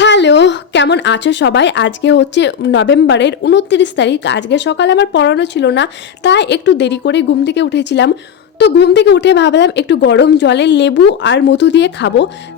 Hello, কেমন আছো সবাই? আজকে হচ্ছে নভেম্বরের উনত্রিশ তারিখ। আজকে সকালে আমার পড়ানো ছিল না, তাই একটু দেরি করে ঘুম থেকে উঠেছিলাম। তো ঘুম থেকে উঠে ভাবলাম একটু গরম জলে লেবু আর মধু দিয়ে খাব।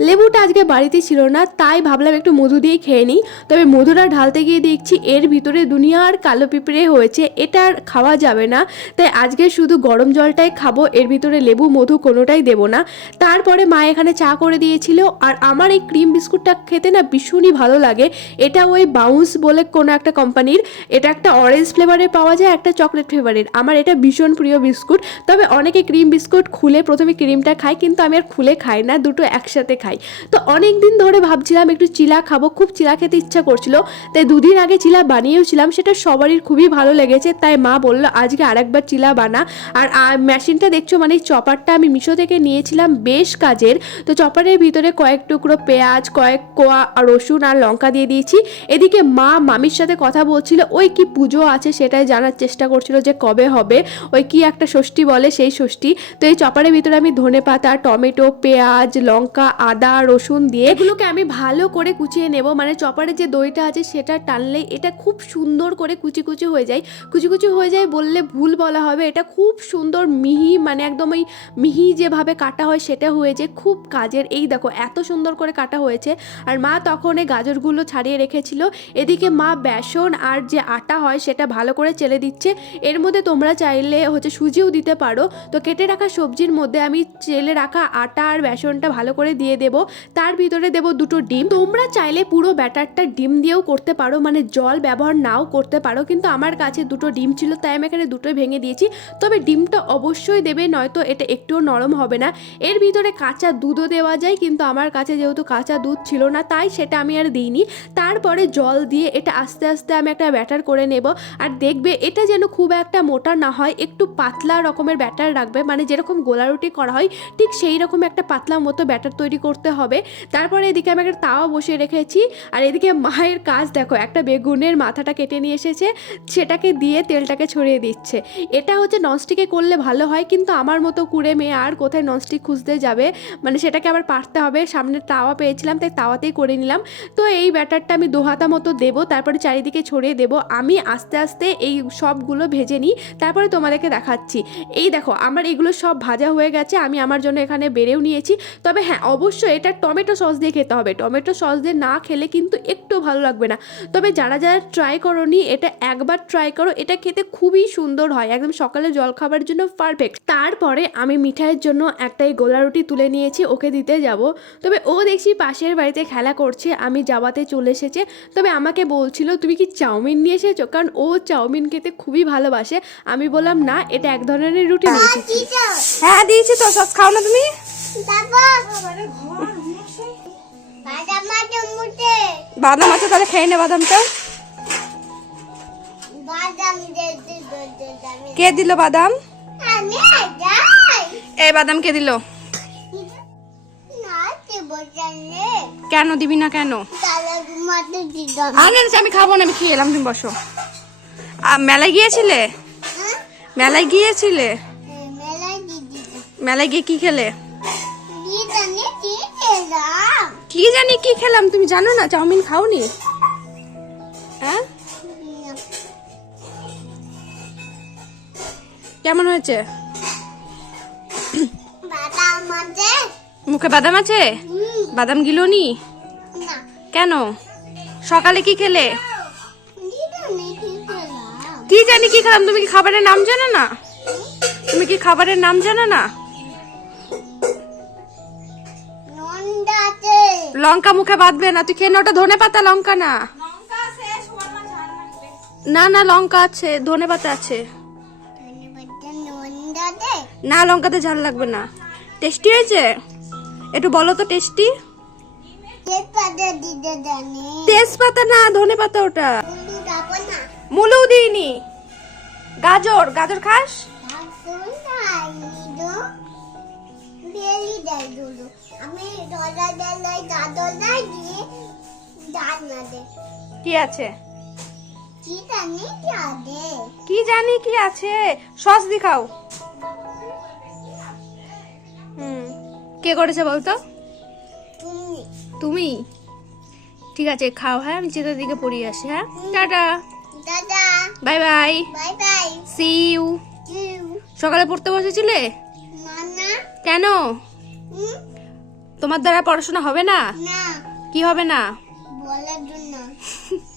লেবুটা আজকে বাড়িতে ছিল না, তাই ভাবলাম একটু মধু দিয়ে খেয়ে নিই। তবে মধুটা ঢালতে গিয়ে দেখছি এর ভিতরে দুনিয়ার কালো পিঁপড়ে হয়েছে, এটা আর খাওয়া যাবে না। তাই আজকে শুধু গরম জলটাই খাব, এর ভিতরে লেবু, মধু কোনোটাই দেবো না। তারপরে মা এখানে চা করে দিয়েছিল, আর আমার এই ক্রিম বিস্কুটটা খেতে না ভীষণই ভালো লাগে। এটা ওই বাউন্স বলে কোনো একটা কোম্পানির, এটা একটা অরেঞ্জ ফ্লেভারের পাওয়া যায়, একটা চকলেট ফ্লেভারের। আমার এটা ভীষণ প্রিয় বিস্কুট, তবে অনেকে ক্রিম বিস্কুট খুলে প্রথমে ক্রিমটা খাই, কিন্তু আমি আর খুলে খাই না, দুটো একসাথে খাই। তো অনেক দিন ধরে ভাবছিলাম একটু চিলা খাব, খুব চিলা খেতে ইচ্ছা করছিল। তাই দুদিন আগে চিলা বানিয়েওছিলাম সেটা সবারই খুবই ভালো লেগেছে, তাই মা বলল, আজকে আরেকবার চিলা বানা। আর মেশিনটা দেখছ মানে চপারটা আমি মিশো থেকে নিয়েছিলাম বেশ কাজের। তো চপারের ভিতরে কয়েক টুকরো পেঁয়াজ, কয়েক কোয়া রসুন আর লঙ্কা দিয়ে দিয়েছি। এদিকে মা মামির সাথে কথা বলছিল, ওই কি পুজো আছে সেটাই জানার চেষ্টা করছিল যে কবে হবে, ওই কি একটা ষষ্ঠী বলে সেই ষষ্ঠী তো এই চপারের ভিতরে আমি ধনে পাতা, টমেটো, পেঁয়াজ, লঙ্কা, আদা, রসুন দিয়ে এগুলোকে আমি ভালো করে কুচিয়ে নেব। মানে চপারের যে দইটা আছে সেটা টানলে এটা খুব সুন্দর করে কুচি কুচি হয়ে যায়। কুচি কুচি হয়ে যায় বললে ভুল বলা হবে। এটা খুব সুন্দর মিহি মানে একদম ওই মিহি যেভাবে কাটা হয় সেটা হয়েছে। খুব কাজের। এই দেখো, এত সুন্দর করে কাটা হয়েছে। আর মা তখন এই গাজরগুলো ছাড়িয়ে রেখেছিল। এদিকে মা বেসন আর যে আটা হয় সেটা ভালো করে চেলে দিচ্ছে। এর মধ্যে তোমরা চাইলে হচ্ছে সুজিও দিতে পারো। তো কেটে রাখা সবজির মধ্যে আমি চেলে রাখা আটা আর বেসনটা ভালো করে দিয়ে দেব। তার ভিতরে দেব দুটো ডিম। তোমরা চাইলে পুরো ব্যাটারটা ডিম দিয়েও করতে পারো মানে জল ব্যবহার নাও করতে পারো, কিন্তু আমার কাছে দুটো ডিম ছিল, তাই আমি এখানে দুটোই ভেঙে দিয়েছি। তবে ডিমটা অবশ্যই দেবে, নয়তো এটা একটুও নরম হবে না। এর ভিতরে কাঁচা দুধও দেওয়া যায়, কিন্তু আমার কাছে যেহেতু কাঁচা দুধ ছিল না, তাই সেটা আমি আর দিইনি। তারপরে জল দিয়ে এটা আস্তে আস্তে আমি একটা ব্যাটার করে নেব। আর দেখবে এটা যেন খুব একটা মোটা না হয়, একটু পাতলা রকমের ব্যাটার রাখবে। মানে যেরকম গোলা রুটি করা হয়, ঠিক সেই রকম একটা পাতলা মতো ব্যাটার তৈরি করতে হবে। তারপরে এদিকে আমি একটা তাওয়া বসিয়ে রেখেছি। আর এদিকে মায়ের কাজ দেখো, একটা বেগুনের মাথাটা কেটে নিয়ে এসেছে, সেটাকে দিয়ে তেলটাকে ছড়িয়ে দিচ্ছে। এটা হচ্ছে ননস্টিকে করলে ভালো হয়, কিন্তু আমার মতো কুড়ে মেয়ে আর কোথায় ননস্টিক খুঁজতে যাবে? মানে সেটাকে আবার পারতে হবে। সামনে তাওয়া পেয়েছিলাম, তাই তাওয়াতেই করে নিলাম। তো এই ব্যাটারটা আমি দোহাতা মতো দেবো, তারপরে চারিদিকে ছড়িয়ে দেবো। আমি আস্তে আস্তে এই সবগুলো ভেজে নিই, তারপরে তোমাদেরকে দেখাচ্ছি। এই দেখো, আমার এগুলো সব ভাজা হয়ে গেছে, আমি আমার জন্য এখানে বেড়েও নিয়েছি। তবে হ্যাঁ অবশ্যই এটা টমেটো সস দিয়ে খেতে হবে। টমেটো সস দিয়ে না খেলে কিন্তু একটু ভালো লাগবে না। তবে যারা যারা ট্রাই করনি, এটা একবার ট্রাই করো, এটা খেতে খুবই সুন্দর হয়। একদম সকালে জলখাবারের জন্য পারফেক্ট তারপরে আমি মিঠাইয়ের জন্য একটা এই গোলা রুটি তুলে নিয়েছি, ওকে দিতে যাব। তবে ও দেখছি পাশের বাড়িতে খেলা করছে, আমি যাওয়াতে চলে এসেছে। তবে আমাকে বলছিল, তুমি কি চাউমিন নিয়ে এসেছ? কারণ ও চাউমিন খেতে খুবই ভালোবাসে। আমি বললাম, না, এটা এক ধরনের রুটি নিয়ে এসেছি। হ্যাঁ দিয়েছি তো। সস খাও না তুমি? বাদাম আছে তাহলে খেয়ে নে বাদামটা। কে দিল বাদাম? এই বাদাম কে দিল? কেন দিবি না কেন? আমি খাব না আমি খেয়ে এলাম তুমি বসো। মেলায় গিয়েছিলে? হ্যাঁ? মেলায় গিয়েছিলে? মেলায় গিয়ে কি খেলে? কি জানি কি খেলাম? তুমি জানো না? চাউমিন খাওনি? হ্যাঁ? কেমন হয়েছে? মুখে বাদাম আছে? বাদাম গিলোনি? না। কেন? সকালে কি খেলে? কি জানি কি খেলাম? তুমি কি খাবারের নাম জানো না? তুমি কি খাবারের নাম জানো না? লঙ্কা মুখে বাঁধবে না। তুই খেয়ে ওটা ধনে পাতা? লঙ্কা না। না না লঙ্কা আছে ধনে পাতা আছে। না লঙ্কাতে ঝাল লাগবে না। টেস্টি হয়েছে? একটু বলো তো টেস্টি। তেজপাতা না ধনে পাতা ওটা। মুলুও দিইনি। গাজর গাজর খাস? আমি দিয়ে কি আছে? কি জানি যা দে কি জানি কি আছে? সস দি খাও হুম কে করেছে বলতো? তুমি। তুমি? ঠিক আছে খাও হ্যাঁ আমি চেতার দিকে পড়িয়ে আসি হ্যাঁ? টাটা। দাদা bye bye. Bye bye. See you সকালে পড়তে বসেছিলে? কেন? তোমার দ্বারা পড়াশোনা হবে না? কি হবে না? বলার জন্য।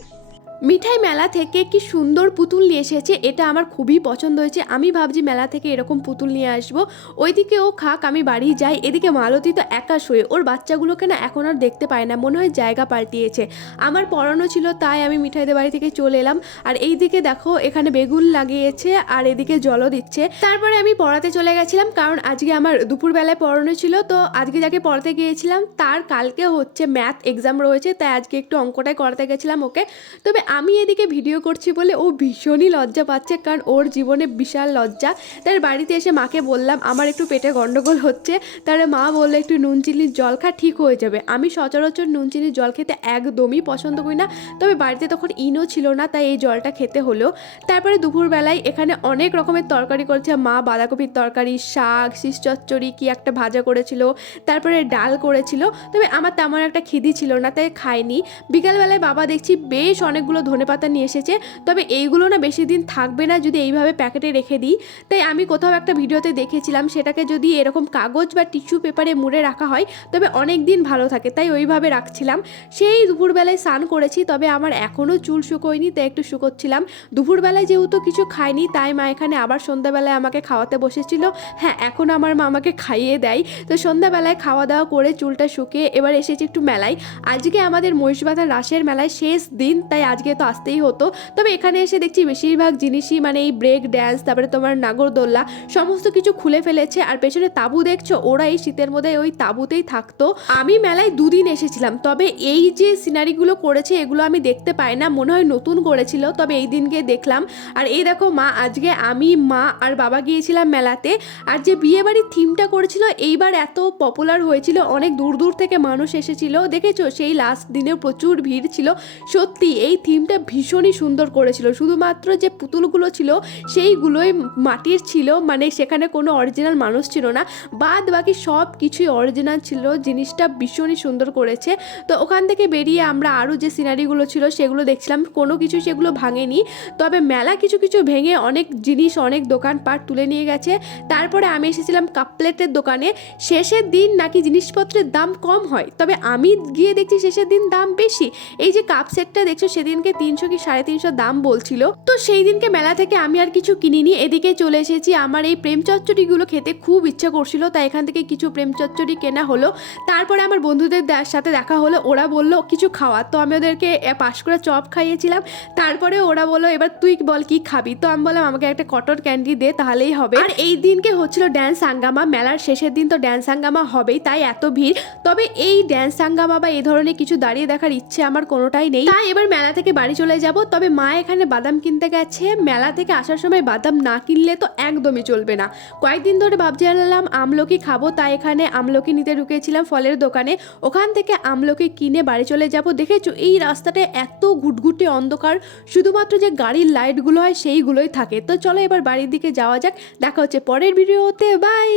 মিঠাই মেলা থেকে কি সুন্দর পুতুল নিয়ে এসেছে এটা আমার খুবই পছন্দ হয়েছে। আমি ভাবছি মেলা থেকে এরকম পুতুল নিয়ে আসব। ওইদিকে ও খাক, আমি বাড়ি যাই। এদিকে মালতী তো একা শুয়ে। ওর বাচ্চাগুলোকে না এখন আর দেখতে পায় না। মনে হয় জায়গা পাল্টিয়েছে। আমার পড়ানো ছিল, তাই আমি মিঠাইদের বাড়ি থেকে চলে এলাম। আর এইদিকে দেখো, এখানে বেগুন লাগিয়েছে আর এদিকে জলও দিচ্ছে। তারপরে আমি পড়াতে চলে গেছিলাম, কারণ আজকে আমার দুপুরবেলায় পড়ানো ছিল। তো আজকে যাকে পড়াতে গিয়েছিলাম, তার কালকে হচ্ছে ম্যাথ এক্সাম রয়েছে। তাই আজকে একটু অঙ্কটাই করাতে গেছিলাম ওকে। তবে আমি এদিকে ভিডিও করছি বলে ও ভীষণই লজ্জা পাচ্ছে, কারণ ওর জীবনে বিশাল লজ্জা। তার বাড়িতে এসে মাকে বললাম, আমার একটু পেটে গন্ডগোল হচ্ছে। তার মা বলল, একটু নুন চিনির জল খা, ঠিক হয়ে যাবে। আমি সচরাচর নুন চিনির জল খেতে একদমই পছন্দ করি না, তবে বাড়িতে তখন ইনো ছিল না, তাই এই জলটা খেতে হলো। তারপরে দুপুরবেলায় এখানে অনেক রকমের তরকারি করেছে। মা বাঁধাকপির তরকারি, শাক, শীষ চচ্চড়ি, কি একটা ভাজা করেছিল, তারপরে ডাল করেছিল। তবে আমার তেমন একটা খিদি ছিল না, তাই খাইনি। বিকালবেলায় বাবা দেখছি বেশ অনেকগুলো ধনেপাতা নিয়ে এসেছে। তবে এইগুলো না বেশি দিন থাকবে না যদি এইভাবে প্যাকেটে রেখে দিই। তাই আমি কোথাও একটা ভিডিওতে দেখেছিলাম সেটাকে যদি এরকম কাগজ বা টিস্যু পেপারে মুড়ে রাখা হয়, তবে অনেক দিন ভালো থাকে, তাই ওইভাবে রাখছিলাম। সেই দুপুরবেলায় স্নান করেছি, তবে আমার এখনও চুল শুকোয়নি, তাই একটু শুকোচ্ছিলাম। দুপুরবেলায় যেহেতু কিছু খাইনি, তাই মা এখানে আবার সন্ধ্যাবেলায় আমাকে খাওয়াতে বসেছিল। হ্যাঁ এখন আমার মা আমাকে খাইয়ে দেয়। তো সন্ধ্যাবেলায় খাওয়া দাওয়া করে চুলটা শুকিয়ে এবার এসেছি একটু মেলায়। আজকে আমাদের মহিষবাজার রাসের মেলায় শেষ দিন, তাই আজকে তো আসতেই হতো। তবে এখানে এসে দেখছি বেশিরভাগ জিনিসই মানে এই ব্রেক ড্যান্স তারপরে তোমার নাগরদোল্লা সমস্ত কিছু খুলে ফেলেছে। আর পেছনে তাবু দেখছ, ওরা এই শীতের মধ্যে ওই তাবুতেই থাকতো। আমি মেলায় দুদিন এসেছিলাম, তবে এই যে সিনারিগুলো করেছে, এগুলো আমি দেখতে পাই না। মনে হয় নতুন করেছিল, তবে এই দিনকে দেখলাম। আর এই দেখো মা, আজকে আমি, মা আর বাবা গিয়েছিলাম মেলাতে। আর যে বিয়ে বাড়ির থিমটা করেছিল, এইবার এত পপুলার হয়েছিল। অনেক দূর দূর থেকে মানুষ এসেছিল। দেখেছ, সেই লাস্ট দিনে প্রচুর ভিড় ছিল। সত্যি, এই থিমটা ভীষণই সুন্দর করেছিল। শুধুমাত্র যে পুতুলগুলো ছিল, সেইগুলোই মাটির ছিল মানে সেখানে কোনো অরিজিনাল মানুষ ছিল না। বাদ বাকি সব কিছুই অরিজিনাল ছিল, জিনিসটা ভীষণই সুন্দর করেছে। তো ওখান থেকে বেরিয়ে আমরা আরও যে সিনারিগুলো ছিল, সেগুলো দেখছিলাম। কোনো কিছু সেগুলো ভাঙেনি। তবে মেলা কিছু কিছু ভেঙে অনেক জিনিস, অনেক দোকানপাট তুলে নিয়ে গেছে। তারপরে আমি এসেছিলাম কাপ প্লেটের দোকানে। শেষের দিন নাকি জিনিসপত্রের দাম কম হয়। তবে আমি গিয়ে দেখছি শেষের দিন দাম বেশি। এই যে কাপ সেটটা দেখছ সেদিনকে তিনশো কি সাড়ে তিনশো দাম বলছিল। তো সেই দিনকে মেলা থেকে আমি আর কিছু কিনিনি। এদিকে চলে এসেছি। আমার এই প্রেম চচ্চড়িগুলো খেতে খুব ইচ্ছা করছিল, তাই এখান থেকে কিছু প্রেম চচ্চড়ি কেনা হলো। তারপরে আমার বন্ধুদের সাথে দেখা হলো। ওরা বলল, কিছু খাওয়া। তো আমি ওদেরকে পাঁচ করে চপ খাইয়েছিলাম। তারপরে ওরা বলল, এবার তুই বল কি খাবি? তো আমি বললাম, আমাকে একটা কটন ক্যান্ডি দে, তাহলেই হবে। আর এই দিনকে হচ্ছিল ড্যান্স হাঙ্গামা। মেলার শেষের দিন তো ড্যান্স হাঙ্গামা হবেই, তাই এত ভিড়। তবে এই ড্যান্স হাঙ্গামা বা এই ধরনের কিছু দাঁড়িয়ে দেখার ইচ্ছে আমার কোনোটাই নেই। তাই এবার মেলা থেকে বাড়ি চলে যাব, তবে মা এখানে বাদাম কিনতে গেছে। মেলা থেকে আসার সময় বাদাম না কিনলে তো একদমই চলবে না। কয়েকদিন ধরে ভাবছিলাম আমলকি খাব, তাই এখানে আমলকি নিতে ঢুকেছিলাম ফলের দোকানে। ওখান থেকে আমলকি কিনে বাড়ি চলে যাব। দেখেছ, এই রাস্তাটা এত ঘুটঘুটে অন্ধকার, শুধুমাত্র যে গাড়ির লাইটগুলো হয় সেইগুলোই থাকে। তো চলো এবার বাড়ির দিকে যাওয়া যাক, দেখা হচ্ছে পরের ভিডিওতে, বাই!